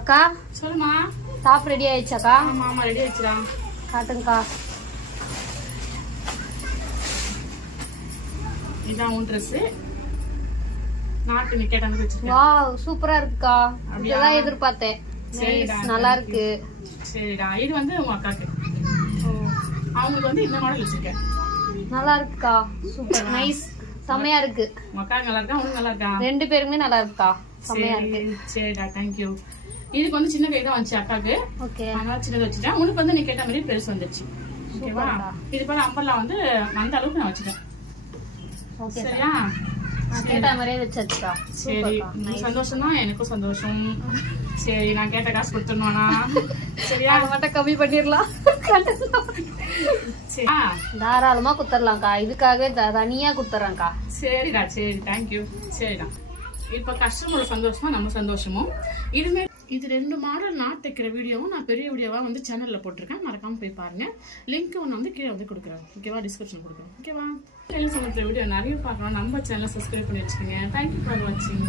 அக்கா சொல்லுமா. Top ready ஆயிடுச்சாக்கா? ஆமா ஆமா ரெடி ஆயிடுச்சுடா. காட்டுங்கக்கா. இதான் உன் ட்ரெஸ் நாட்டு வச்சிருக்கேன். வாவ் சூப்பரா இருக்குக்கா? இதெல்லாம் எதிர்பார்த்தேன். நல்லா இருக்கு. சரிடா இது வந்து உங்க அக்காக்கு. அவங்களுக்கு வந்து இந்த மாடல் வச்சிருக்கேன். நல்லா இருக்குக்கா. சூப்பர் நைஸ் செமையா இருக்கு. உங்க அக்கா நல்லா இருக்கா? நல்லா இருக்கா? ரெண்டு பேருமே நல்லா இருக்குக்கா. செமையா இருக்கு. சரி, சரிடா தேங்க்யூ இதுக்கு வந்து சின்ன கை தான் வந்துச்சு அக்காக்கு அதனால சின்னது வச்சுட்டேன். உனக்கு வந்து நீ கேட்ட மாதிரி பெருசு வந்துச்சு ஓகேவா. இது போல அம்பர்லா வந்து அந்த அளவுக்கு நான் வச்சுட்டேன். சரியா? சரி. சந்தோஷம் தான் எனக்கும் சந்தோஷம். சரி நான் கேட்ட காசு கொடுத்துடணும்னா சரியா? மட்டும் கம்மி பண்ணிடலாம். தாராளமா குத்துடலாம்க்கா இதுக்காகவே தனியா குத்துறேன்க்கா. சரிடா சரி. தேங்க்யூ சரிடா. இப்போ கஸ்டமரோட சந்தோஷமா நம்ம சந்தோஷமும். இதுமே இது ரெண்டு மாடல் நான் தைக்கிற வீடியோவும் நான் பெரிய வீடியோவாக வந்து சேனலில் போட்டிருக்கேன். மறக்காமல் போய் பாருங்கள் லிங்க் ஒன்று வந்து கீழே வந்து கொடுக்குறேன். ஓகேவா டிஸ்கிரிப்ஷன் கொடுக்குறேன். ஓகேவா சேனல் சமைக்கிற வீடியோ நிறைய பார்க்கலாம். நம்ம சேனலை சப்ஸ்கிரைப் பண்ணி வச்சுக்கோங்க. தேங்க்யூ ஃபார் வாட்சிங்